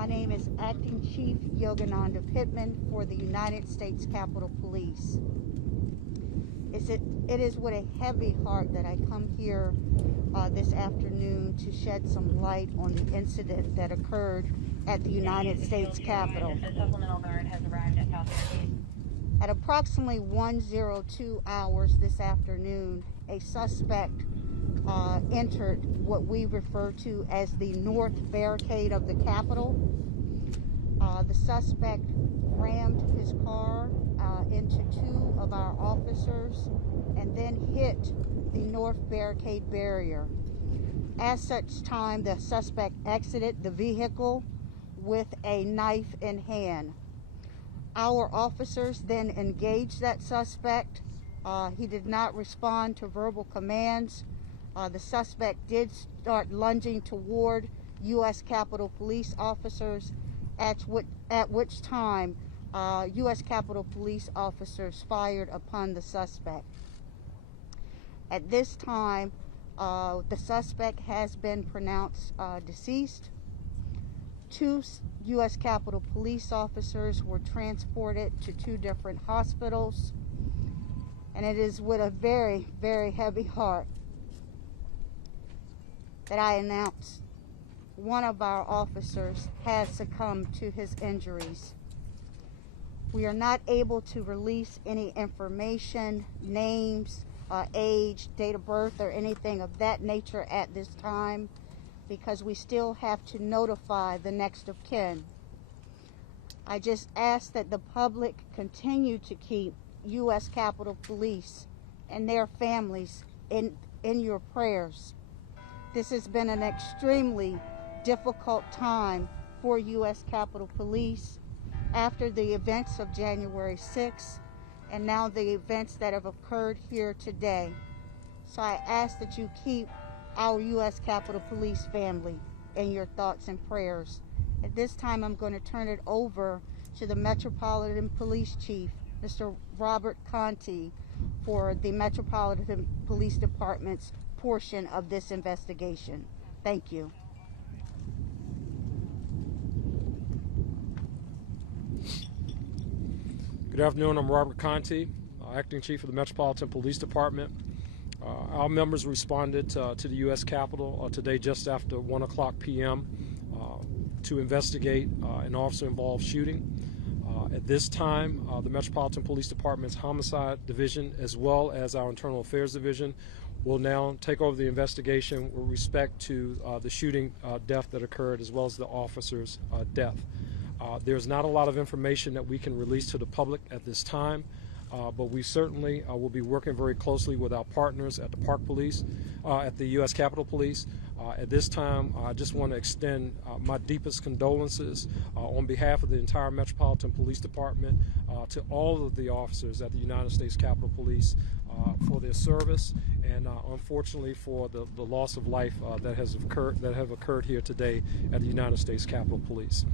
My name is Acting Chief Yogananda Pittman for the United States Capitol Police. It is with a heavy heart that I come here this afternoon to shed some light on the incident that occurred at the United States Capitol. The supplemental guard has arrived at South Syracuse. At approximately 1:02 hours this afternoon, a suspect entered what we refer to as the north barricade of the Capitol. The suspect rammed his car into two of our officers and then hit the north barricade barrier. As such time, the suspect exited the vehicle with a knife in hand. Our officers then engaged that suspect. He did not respond to verbal commands. The suspect did start lunging toward U.S. Capitol Police officers, at which time U.S. Capitol Police officers fired upon the suspect. At this time, the suspect has been pronounced deceased. Two U.S. Capitol Police officers were transported to two different hospitals, and it is with a very, very heavy heart that I announce one of our officers has succumbed to his injuries. We are not able to release any information, names, age, date of birth, or anything of that nature at this time, because we still have to notify the next of kin. I just ask that the public continue to keep U.S. Capitol Police and their families in your prayers. This has been an extremely difficult time for U.S. Capitol Police after the events of January 6th and now the events that have occurred here today. So I ask that you keep our U.S. Capitol Police family in your thoughts and prayers. At this time, I'm going to turn it over to the Metropolitan Police Chief, Mr. Robert Contee, for the Metropolitan Police Department's portion of this investigation. Thank you. Good afternoon. I'm Robert Contee, Acting Chief of the Metropolitan Police Department. Our members responded to the U.S. Capitol today just after 1 o'clock p.m. To investigate an officer-involved shooting. At this time, the Metropolitan Police Department's Homicide Division, as well as our Internal Affairs Division, will now take over the investigation with respect to the shooting death that occurred, as well as the officer's death. There's not a lot of information that we can release to the public at this time, but we certainly will be working very closely with our partners at the Park Police, at the U.S. Capitol Police. At this time, I just want to extend my deepest condolences on behalf of the entire Metropolitan Police Department to all of the officers at the United States Capitol Police for their service and unfortunately for the loss of life that have occurred here today at the United States Capitol Police.